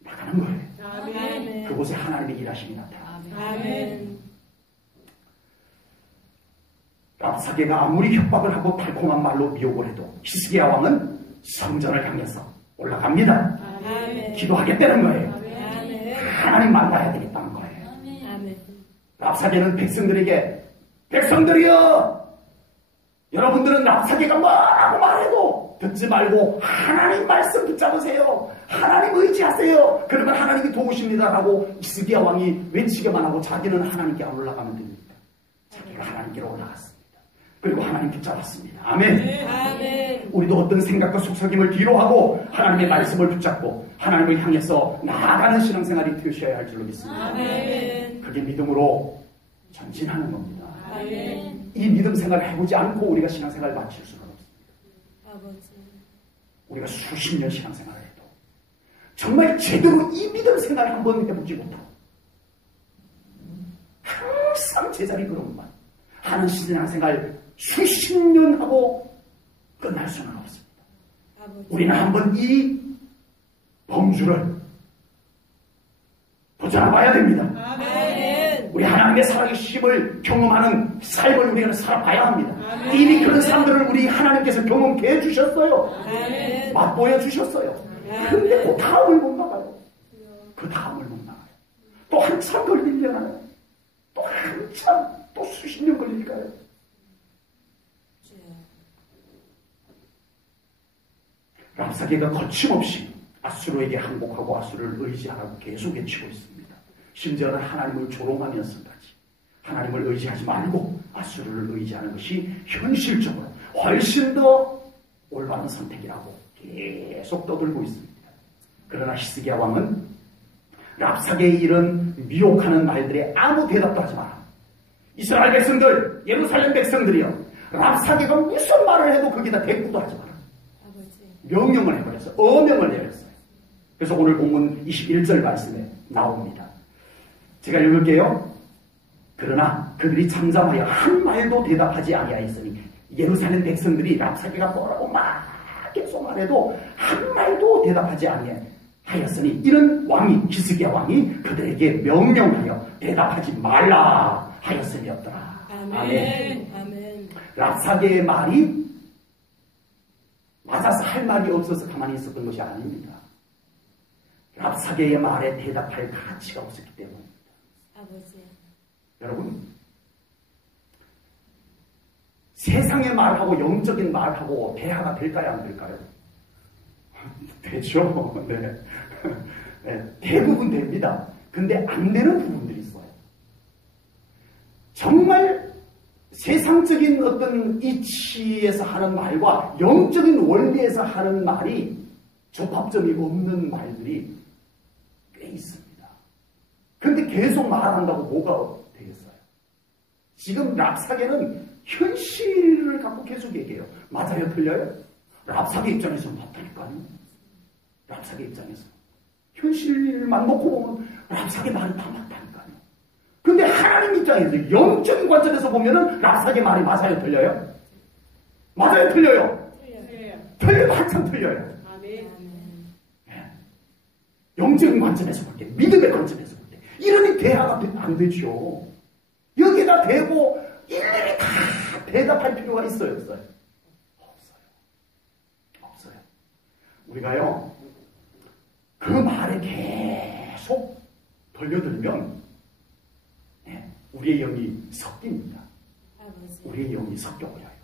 나가는 거예요. 아멘. 그곳에 하나님의 일하심이 나타납니다. 아멘. 랍사게가 아무리 협박을 하고 달콤한 말로 미혹을 해도 히스기야 왕은 성전을 향해서 올라갑니다. 아멘. 기도하겠다는 거예요. 아멘. 하나님 만나야 되겠다는 거예요. 아멘. 랍사게는 백성들에게 백성들이여, 여러분들은 랍사게가 뭐라고 말해도 듣지 말고 하나님 말씀 붙잡으세요. 하나님 의지하세요. 그러면 하나님이 도우십니다 라고 히스기야 왕이 외치기만 하고 자기는 하나님께 안 올라가면 됩니다. 자기가 하나님께로 올라갔습니다. 그리고 하나님 붙잡았습니다. 아멘. 아멘. 우리도 어떤 생각과 속삭임을 뒤로 하고 하나님의 말씀을 붙잡고 하나님을 향해서 나아가는 신앙생활이 되셔야 할 줄로 믿습니다. 아멘. 그게 믿음으로 전진하는 겁니다. 아멘. 이 믿음 생활을 해보지 않고 우리가 신앙생활을 마칠 수는 없습니다. 아버지. 우리가 수십 년 신앙생활을 해도 정말 제대로 이 믿음 생활을 한번 해보지 못하고 항상 제자리 걸음만 하는 신앙생활 수십 년 하고 끝날 수는 없습니다. 아버지. 우리는 한번 이 범주를 도전해봐야 됩니다. 아멘. 우리 하나님의 살아계심을 경험하는 삶을 우리는 살아봐야 합니다. 아멘. 이미 그런 사람들을 우리 하나님께서 경험케 해주셨어요. 아멘. 맛보여 주셨어요. 그런데 그 다음을 못 나가요. 그 다음을 못 나가요. 또 한참 걸리려나요. 또 한참 또 수십 년 걸릴까요? 랍사게가 거침없이 아수르에게 항복하고 아수르를 의지하라고 계속 외치고 있습니다. 심지어는 하나님을 조롱하면서까지 하나님을 의지하지 말고 아수르를 의지하는 것이 현실적으로 훨씬 더 올바른 선택이라고 계속 떠들고 있습니다. 그러나 히스기야 왕은 랍사게의 이런 미혹하는 말들에 아무 대답도 하지 마라. 이스라엘 백성들, 예루살렘 백성들이여, 랍사게가 무슨 말을 해도 거기다 대꾸도 하지 마라. 명령을 해버렸어요. 어명을 내렸어요. 그래서 오늘 본문 21절 말씀에 나옵니다. 제가 읽을게요. 그러나 그들이 잠잠하여 한 말도 대답하지 아니하였으니 예루살렘 백성들이 랍사게가 뭐라고 막 계속 말해도 한 말도 대답하지 아니하였으니 이런 왕이 히스기야 왕이 그들에게 명령하여 대답하지 말라 하였으니였더라. 아멘. 아멘. 랍사게의 말이 맞아서 할 말이 없어서 가만히 있었던 것이 아닙니다. 랍사게의 말에 대답할 가치가 없었기 때문입니다. 아버지. 여러분, 세상의 말하고 영적인 말하고 대화가 될까요? 안 될까요? 되죠. 네. 네, 대부분 됩니다. 근데 안 되는 부분들이 있어요. 정말 세상적인 어떤 이치에서 하는 말과 영적인 원리에서 하는 말이 접합점이 없는 말들이 꽤 있습니다. 그런데 계속 말한다고 뭐가 되겠어요? 지금 랍사게는 현실을 갖고 계속 얘기해요. 맞아요? 틀려요? 랍사게 입장에서는 맞다니까요. 랍사게 입장에서. 현실만 놓고 보면 랍사게 말이 다 맞다니까요. 근데 하나님 입장에서 영적인 관점에서 보면은 랍사게 말이 맞아요? 틀려요? 맞아요? 틀려요? 틀리면 한참 틀려요. 아멘. 네. 영적인 관점에서 볼 때, 믿음의 관점에서 볼 때, 이러니 대화가 안 되죠. 여기다 대고 일일이 다 대답할 필요가 있어요? 없어요? 없어요. 우리가요, 그 말에 계속 돌려들면 우리의 영이 섞입니다. 우리의 영이 섞여버려요.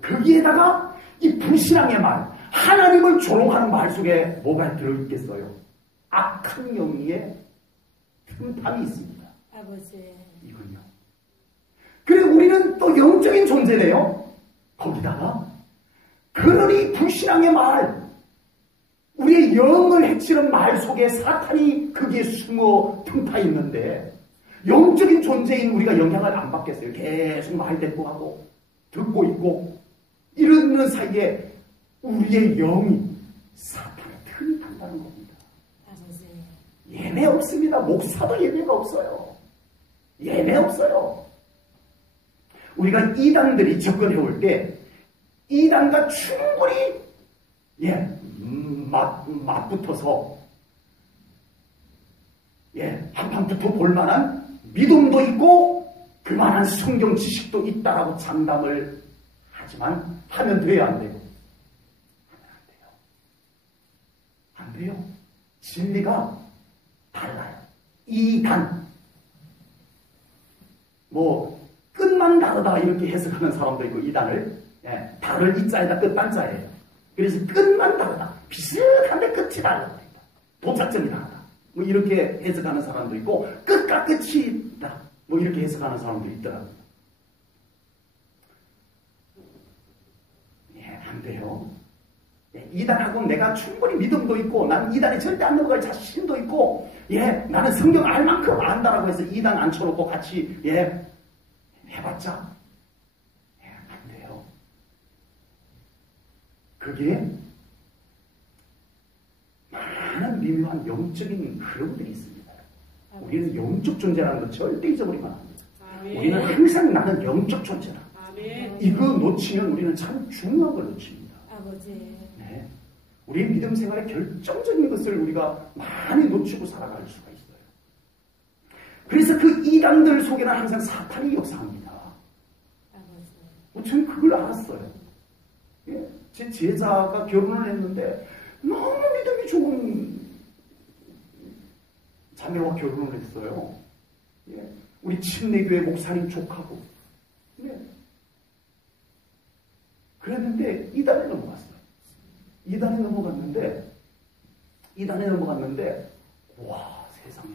거기에다가 이 불신앙의 말, 하나님을 조롱하는 말 속에 뭐가 들어있겠어요? 악한 영의 틈탐이 있습니다. 아버지. 이건요. 그래 우리는 또 영적인 존재래요. 거기다가 그러니 불신앙의 말, 우리의 영을 해치는 말 속에 사탄이 거기에 숨어 틈타 있는데 영적인 존재인 우리가 영향을 안 받겠어요. 계속 말 대꾸하고 듣고 있고 이러는 사이에 우리의 영이 사탄의 틈이 탄다는 겁니다. 아버지. 예매 없습니다. 목사도 예매가 없어요. 예매 없어요. 우리가 이단들이 접근해 올 때 이단과 충분히 맞붙어서 한판 붙어 볼 만한 믿음도 있고 그만한 성경 지식도 있다라고 장담을 하지만 하면 돼요? 안 돼요? 안 돼요. 진리가 달라요. 이단 끝만 다르다 이렇게 해석하는 사람도 있고 이단을 다를 이자에다 끝단자예요. 그래서 끝만 다르다. 비슷한데 끝이 다르다. 도착점이 다르다. 이렇게 해석하는 사람도 있고 끝과 끝이 있다. 이렇게 해석하는 사람도 있더라고요. 안 돼요. 이단하고 내가 충분히 믿음도 있고 나는 이단에 절대 안 넘어갈 자신도 있고 나는 성경 알 만큼 안다라고 해서 이단 앉혀놓고 같이 해봤자 안 돼요. 그게 많은 미묘한 영적인 흐름들이 있습니다. 우리는 영적 존재라는 걸 절대 잊어버리면 안 돼요. 우리는 항상 나는 영적 존재다. 이거 놓치면 우리는 참 중요한 걸 놓칩니다. 아버지. 우리의 믿음 생활의 결정적인 것을 우리가 많이 놓치고 살아갈 수가 있어요. 그래서 그 이단들 속에는 항상 사탄이 역사합니다. 저는 그걸 알았어요. 제 제자가 결혼을 했는데 너무 믿음이 좋은 자매와 결혼을 했어요. 예. 우리 침례교회 목사님 족하고. 예. 그랬는데 이단에 넘어갔어요. 이단에 넘어갔는데 와, 세상에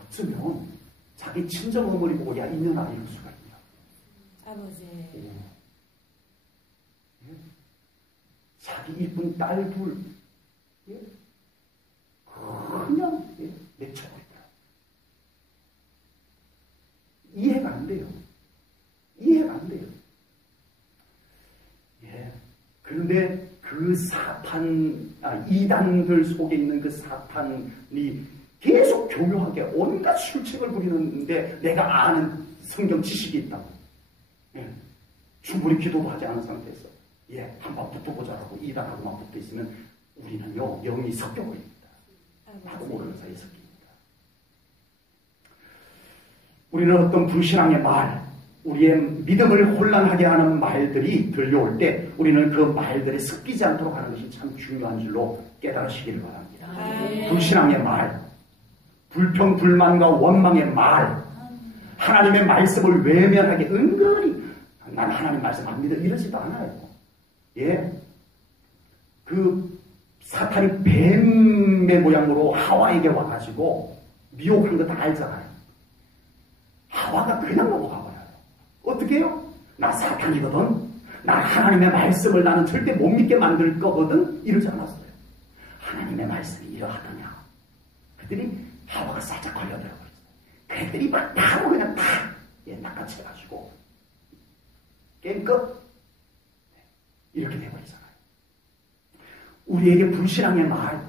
어쩌면 자기 친정 어머니 보고 야 이년아 이럴 수가 있냐. 아버지. 예. 자기 이쁜 딸 둘, 예? 그냥 내쳐버리더라. 이해가 안 돼요. 예. 그런데 그 이단들 속에 있는 그 사탄이 계속 교묘하게 온갖 술책을 부리는데 내가 아는 성경 지식이 있다고. 예. 충분히 기도도 하지 않은 상태에서 한번 붙어보자라고 이단하고만 붙어 있으면 우리는요 영이 섞여버립니다. 나도 모르는 사이에 섞입니다. 우리는 어떤 불신앙의 말, 우리의 믿음을 혼란하게 하는 말들이 들려올 때 우리는 그 말들에 섞이지 않도록 하는 것이 참 중요한 줄로 깨달으시기를 바랍니다. 불신앙의 말, 불평, 불만과 원망의 말, 하나님의 말씀을 외면하게 은근히 난 하나님 말씀 안 믿어 이러지도 않아요. 예. 그 사탄이 뱀의 모양으로 하와에게 와가지고 미혹한 거 다 알잖아요. 하와가 그냥 넘어가 버려요. 어떻게 해요? 나 사탄이거든. 나 하나님의 말씀을 나는 절대 못 믿게 만들 거거든. 이러지 않았어요. 하나님의 말씀이 이러하더냐. 그랬더니 하와가 살짝 걸려들어버렸어요. 그랬더니 막 바로 그냥 탁 낚아채가지고 게임 끝. 이렇게 돼버리잖아요. 우리에게 불신앙의 말,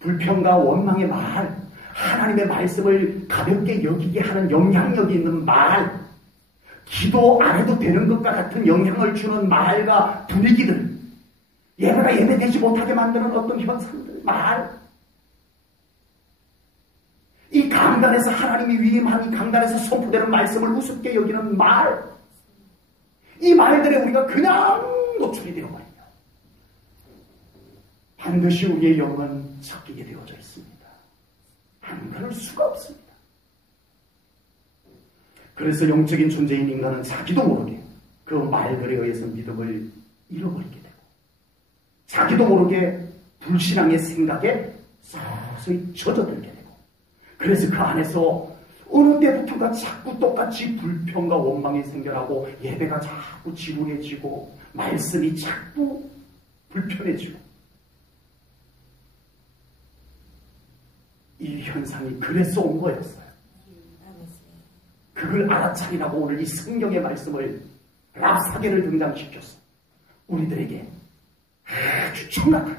불평과 원망의 말, 하나님의 말씀을 가볍게 여기게 하는 영향력이 있는 말, 기도 안 해도 되는 것과 같은 영향을 주는 말과 분위기들, 예배가 예배되지 못하게 만드는 어떤 현상들, 말, 이 강단에서 하나님이 위임한 이 강단에서 선포되는 말씀을 우습게 여기는 말, 이 말들에 우리가 그냥 노출이 되어버립니다. 반드시 우리의 영은 섞이게 되어져 있습니다. 안 그럴 수가 없습니다. 그래서 영적인 존재인 인간은 자기도 모르게 그 말들에 의해서 믿음을 잃어버리게 되고 자기도 모르게 불신앙의 생각에 서서히 젖어들게 되고 그래서 그 안에서 어느 때부터가 자꾸 똑같이 불평과 원망이 생겨나고 예배가 자꾸 지루해지고 말씀이 자꾸 불편해지고 이 현상이 그래서 온 거였어요. 그걸 알아차리라고 오늘 이 성경의 말씀을 랍사계를 등장시켰어. 우리들에게 아주 정확하게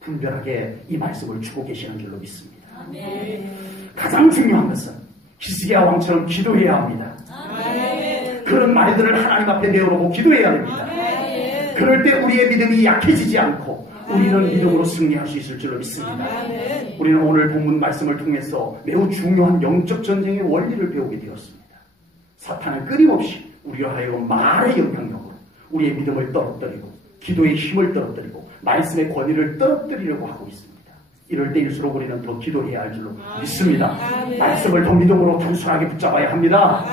분별하게 이 말씀을 주고 계시는 줄로 믿습니다. 가장 중요한 것은 히스기야 왕처럼 기도해야 합니다. 그런 말들을 하나님 앞에 내어놓고 기도해야 됩니다. 그럴 때 우리의 믿음이 약해지지 않고 우리는 믿음으로 승리할 수 있을 줄로 믿습니다. 우리는 오늘 본문 말씀을 통해서 매우 중요한 영적 전쟁의 원리를 배우게 되었습니다. 사탄은 끊임없이 우리로 하여금 말의 영향력으로 우리의 믿음을 떨어뜨리고 기도의 힘을 떨어뜨리고 말씀의 권위를 떨어뜨리려고 하고 있습니다. 이럴 때일수록 우리는 더 기도해야 할 줄로 믿습니다. 말씀을 더 믿음으로 단순하게 붙잡아야 합니다.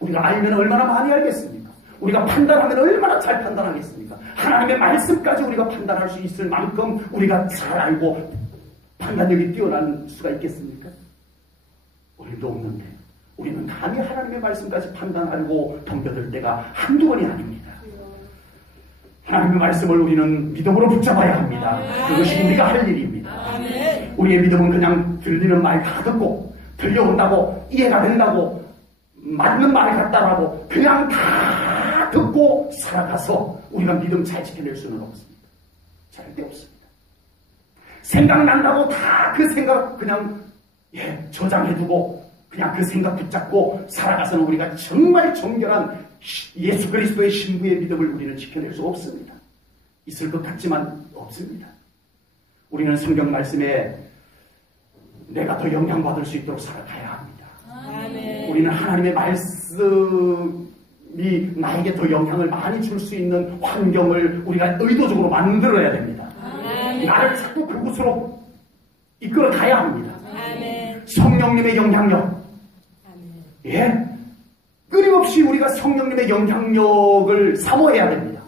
우리가 알면 얼마나 많이 알겠습니까? 우리가 판단하면 얼마나 잘 판단하겠습니까? 하나님의 말씀까지 우리가 판단할 수 있을 만큼 우리가 잘 알고 판단력이 뛰어난 수가 있겠습니까? 우리도 없는데 우리는 감히 하나님의 말씀까지 판단하고 덤벼들 때가 한두 번이 아닙니다. 하나님의 말씀을 우리는 믿음으로 붙잡아야 합니다. 그것이 우리가 할 일입니다. 우리의 믿음은 그냥 들리는 말 다 듣고 들려온다고 이해가 된다고 맞는 말 같다라고 그냥 다 듣고 살아가서 우리가 믿음 잘 지켜낼 수는 없습니다. 절대 없습니다. 생각난다고 다 그 생각 그냥 저장해두고 그냥 그 생각 붙잡고 살아가서는 우리가 정말 정결한 예수 그리스도의 신부의 믿음을 우리는 지켜낼 수 없습니다. 있을 것 같지만 없습니다. 우리는 성경 말씀에 내가 더 영향받을 수 있도록 살아가야 합니다. 우리는 하나님의 말씀이 나에게 더 영향을 많이 줄 수 있는 환경을 우리가 의도적으로 만들어야 됩니다. 나를 자꾸 그곳으로 이끌어 가야 합니다. 성령님의 영향력, 끊임없이 우리가 성령님의 영향력을 사모해야 됩니다.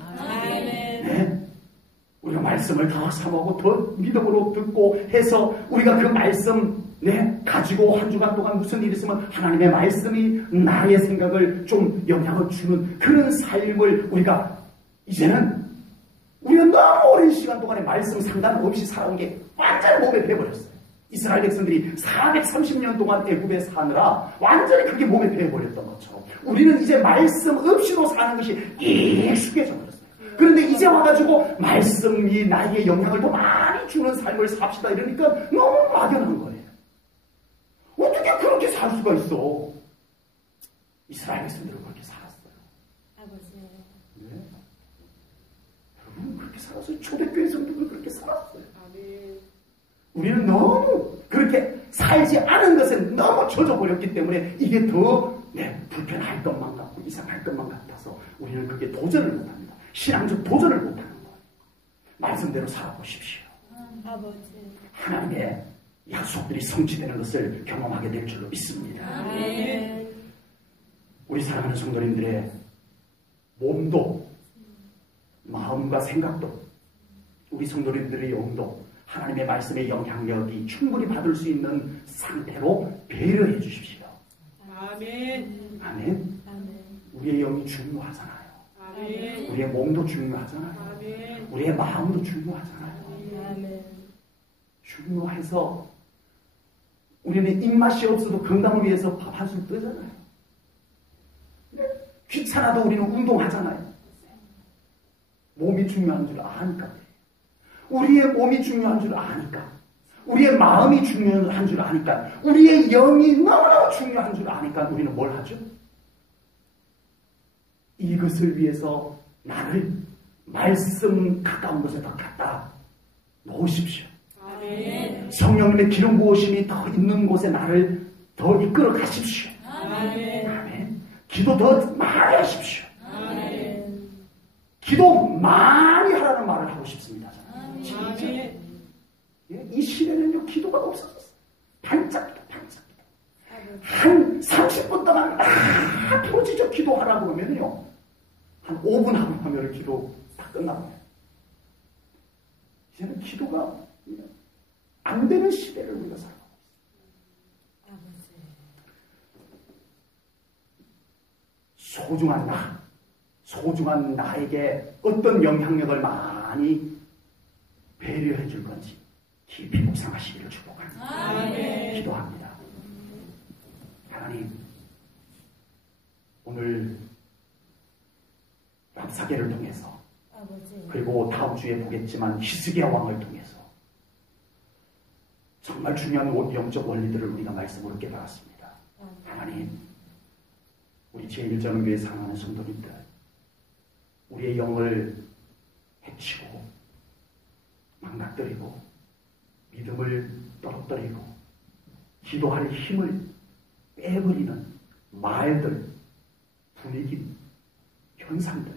우리가 말씀을 더 사모하고 더 믿음으로 듣고 해서 우리가 그 말씀 가지고 한 주간 동안 무슨 일이 있으면 하나님의 말씀이 나의 생각을 좀 영향을 주는 그런 삶을 우리가 이제는 우리가 너무 오랜 시간 동안에 말씀 상관 없이 살아온 게 완전히 몸에 배어버렸어요. 이스라엘 백성들이 430년 동안 애굽에 사느라 완전히 그게 몸에 배어버렸던 것처럼 우리는 이제 말씀 없이도 사는 것이 익숙해져 버렸어요. 그런데 이제 와가지고 말씀이 나에게 영향을 더 많이 주는 삶을 삽시다 이러니까 너무 막연한 거예요. 어떻게 그렇게 살 수가 있어? 이스라엘 백성들은 그렇게 살았어요. 아버지. 여러분 그렇게 살았어요. 초대교회 성도들 그렇게 살았어요. 우리는 너무 그렇게 살지 않은 것에 너무 젖어버렸기 때문에 이게 더 불편할 것만 같고 이상할 것만 같아서 우리는 그게 도전을 못합니다. 신앙적 도전을 못하는 거예요. 말씀대로 살아보십시오. 아버지. 하나님의 약속들이 성취되는 것을 경험하게 될 줄로 믿습니다. 아멘. 우리 사랑하는 성도님들의 몸도 마음과 생각도 우리 성도님들의 영도 하나님의 말씀의 영향력이 충분히 받을 수 있는 상태로 배려해 주십시오. 아멘. 아멘. 우리의 영이 중요하잖아요. 아멘. 우리의 몸도 중요하잖아요. 아멘. 우리의 마음도 중요하잖아요. 아멘. 중요해서 우리는 입맛이 없어도 건강을 위해서 밥 한술 뜨잖아요. 귀찮아도 우리는 운동하잖아요. 몸이 중요한 줄 아니까. 우리의 몸이 중요한 줄 아니까. 우리의 마음이 중요한 줄 아니까. 우리의 영이 너무너무 중요한 줄 아니까 우리는 뭘 하죠? 이것을 위해서 나를 말씀 가까운 곳에 더 갖다 놓으십시오. 아멘. 성령님의 기름 부으심이 더 있는 곳에 나를 더 이끌어 가십시오. 아멘. 아멘. 기도 더 많이 하십시오. 아멘. 기도 많이 하라는 말을 하고 싶습니다. 아멘. 이 시대는요 기도가 없어졌어요. 반짝기도. 한 30분 동안 부러지죠. 기도하라고 그러면요 한 5분 하면 기도 다 끝나고요. 이제는 기도가 안 되는 시대를 우리가 살아가고 있어요. 소중한 나에게 어떤 영향력을 많이 배려해 줄 건지 깊이 묵상하시기를 축복합니다. 기도합니다. 하나님, 오늘 랍사게를 통해서 그리고 다음 주에 보겠지만 히스기야 왕을 통해서 정말 중요한 영적 원리들을 우리가 말씀으로 깨달았습니다. 하나님, 우리 제1전교회 사랑하는 성도님들, 우리의 영을 해치고 망가뜨리고 믿음을 떨어뜨리고 기도할 힘을 빼버리는 말들, 분위기, 현상들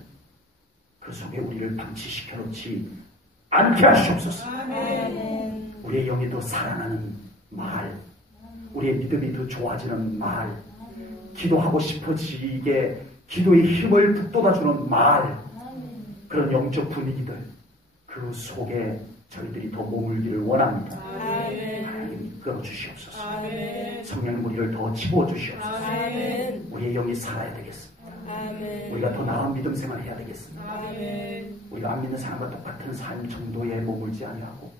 그 속에 우리를 방치시켜 놓지 않게 하시옵소서. 우리의 영이 더 살아나는 말, 우리의 믿음이 더 좋아지는 말, 기도하고 싶어지게 기도의 힘을 북돋아주는 말, 그런 영적 분위기들 그 속에 저희들이 더 머물기를 원합니다. 하나님 이끌어 주시옵소서. 성령 우리를 더 집어 주시옵소서. 우리의 영이 살아야 되겠습니다. 우리가 더 나은 믿음 생활을 해야 되겠습니다. 우리가 안 믿는 사람과 똑같은 삶 정도에 머물지 아니하고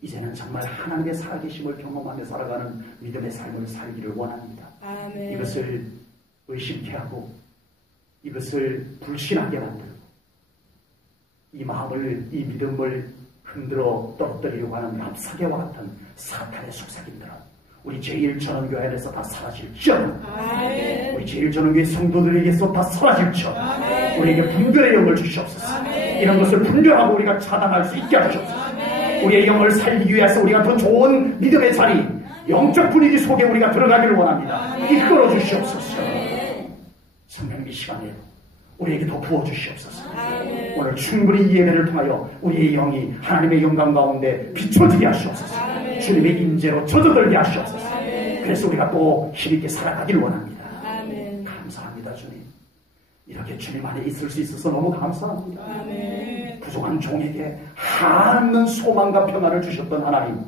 이제는 정말 하나님의 살아계심을 경험하며 살아가는 믿음의 삶을 살기를 원합니다. 이것을 의심케 하고 이것을 불신하게 만들고 이 마음을, 이 믿음을 흔들어 떨어뜨리려고 하는 랍사게와 같은 사탄의 속삭임들은 우리 제1전원교회 안에서 다 사라질지어다. 우리 제1전원교회 성도들에게서 다 사라질지어다. 우리에게 분별의 영을 주시옵소서. 이런 것을 분별하고 우리가 차단할 수 있게 하시옵소서. 우리의 영을 살리기 위해서 우리가 더 좋은 믿음의 자리, 영적 분위기 속에 우리가 들어가기를 원합니다. 이끌어 주시옵소서. 성령님 이 시간에 우리에게 더 부어주시옵소서. 오늘 충분히 이 예배를 통하여 우리의 영이 하나님의 영광 가운데 비춰지게 하시옵소서. 주님의 임재로 젖어들게 하시옵소서. 그래서 우리가 또 힘있게 살아가길 원합니다. 이렇게 주님 안에 있을 수 있어서 너무 감사합니다. 아멘. 부족한 종에게 한없는 소망과 평안을 주셨던 하나님,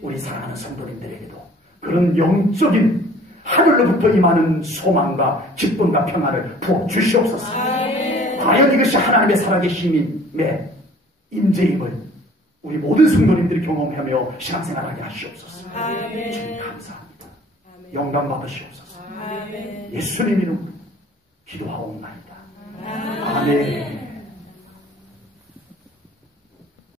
우리 사랑하는 성도님들에게도 그런 영적인 하늘로부터 임하는 소망과 기쁨과 평안을 부어 주시옵소서. 과연 이것이 하나님의 살아계심의 임재임을 우리 모든 성도님들이 경험하며 신앙생활하게 하시옵소서. 주님 감사합니다. 영광 받으시옵소서. 예수님 이름으로 기도하옵나이다. 아멘.